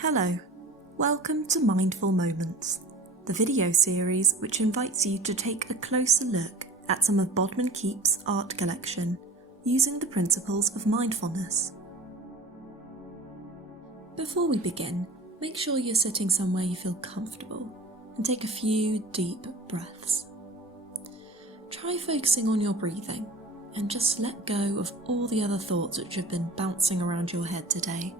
Hello, welcome to Mindful Moments, the video series which invites you to take a closer look at some of Bodmin Keep's art collection using the principles of mindfulness. Before we begin, make sure you're sitting somewhere you feel comfortable and take a few deep breaths. Try focusing on your breathing and just let go of all the other thoughts which have been bouncing around your head today,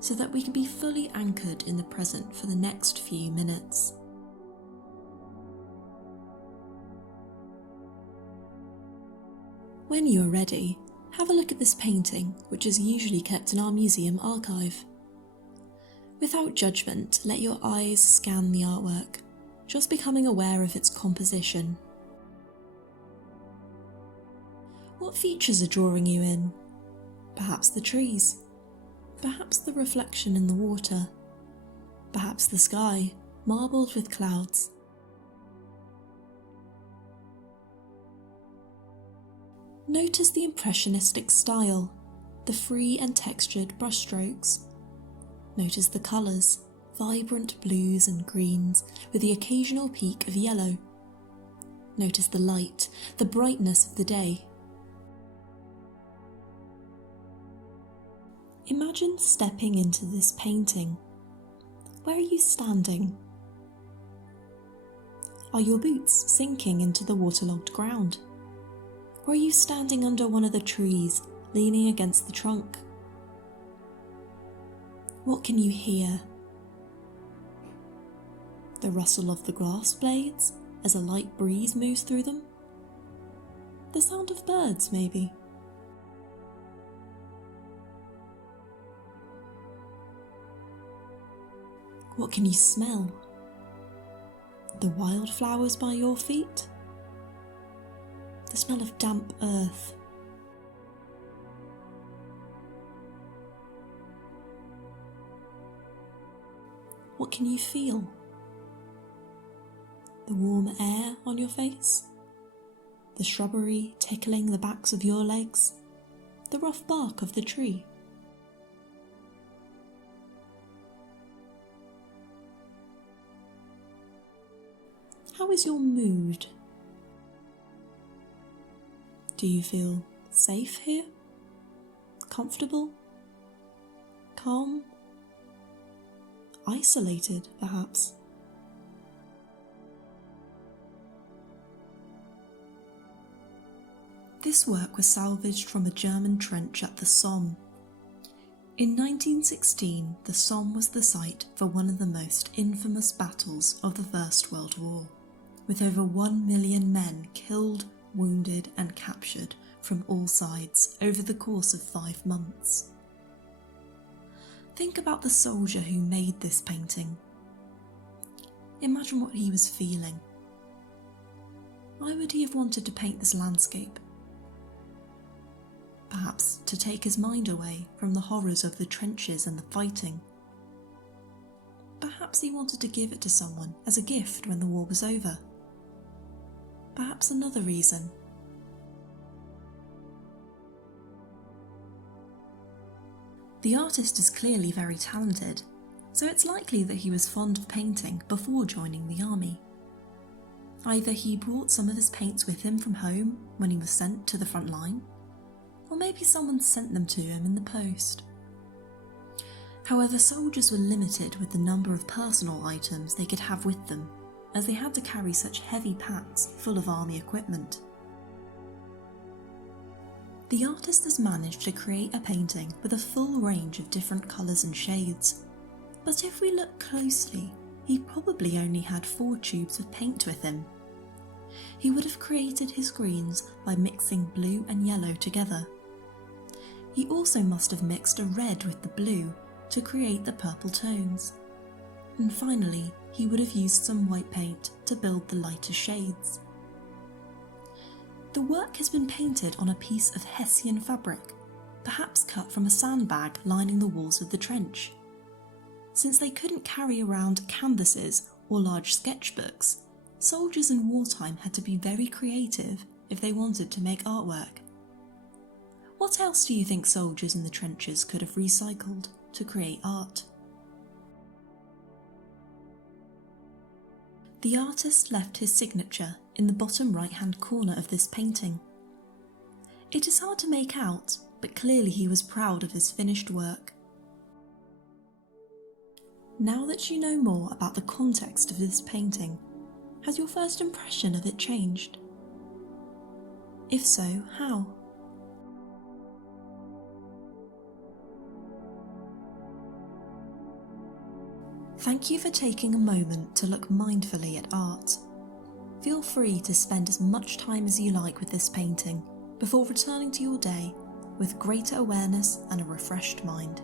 so that we can be fully anchored in the present for the next few minutes. When you are ready, have a look at this painting, which is usually kept in our museum archive. Without judgment, let your eyes scan the artwork, just becoming aware of its composition. What features are drawing you in? Perhaps the trees. Perhaps the reflection in the water. Perhaps the sky, marbled with clouds. Notice the impressionistic style, the free and textured brushstrokes. Notice the colours, vibrant blues and greens with the occasional peak of yellow. Notice the light, the brightness of the day. Imagine stepping into this painting. Where are you standing? Are your boots sinking into the waterlogged ground? Or are you standing under one of the trees, leaning against the trunk? What can you hear? The rustle of the grass blades as a light breeze moves through them? The sound of birds, maybe? What can you smell? The wildflowers by your feet? The smell of damp earth? What can you feel? The warm air on your face? The shrubbery tickling the backs of your legs? The rough bark of the tree? How is your mood? Do you feel safe here? Comfortable? Calm? Isolated, perhaps? This work was salvaged from a German trench at the Somme. In 1916, the Somme was the site for one of the most infamous battles of the First World War, with over 1 million men killed, wounded and captured from all sides over the course of 5 months. Think about the soldier who made this painting. Imagine what he was feeling. Why would he have wanted to paint this landscape? Perhaps to take his mind away from the horrors of the trenches and the fighting. Perhaps he wanted to give it to someone as a gift when the war was over. Perhaps another reason. The artist is clearly very talented, so it's likely that he was fond of painting before joining the army. Either he brought some of his paints with him from home when he was sent to the front line, or maybe someone sent them to him in the post. However, soldiers were limited with the number of personal items they could have with them, as they had to carry such heavy packs full of army equipment. The artist has managed to create a painting with a full range of different colours and shades, but if we look closely, he probably only had 4 tubes of paint with him. He would have created his greens by mixing blue and yellow together. He also must have mixed a red with the blue to create the purple tones. And finally, he would have used some white paint to build the lighter shades. The work has been painted on a piece of Hessian fabric, perhaps cut from a sandbag lining the walls of the trench. Since they couldn't carry around canvases or large sketchbooks, soldiers in wartime had to be very creative if they wanted to make artwork. What else do you think soldiers in the trenches could have recycled to create art? The artist left his signature in the bottom right-hand corner of this painting. It is hard to make out, but clearly he was proud of his finished work. Now that you know more about the context of this painting, has your first impression of it changed? If so, how? Thank you for taking a moment to look mindfully at art. Feel free to spend as much time as you like with this painting before returning to your day with greater awareness and a refreshed mind.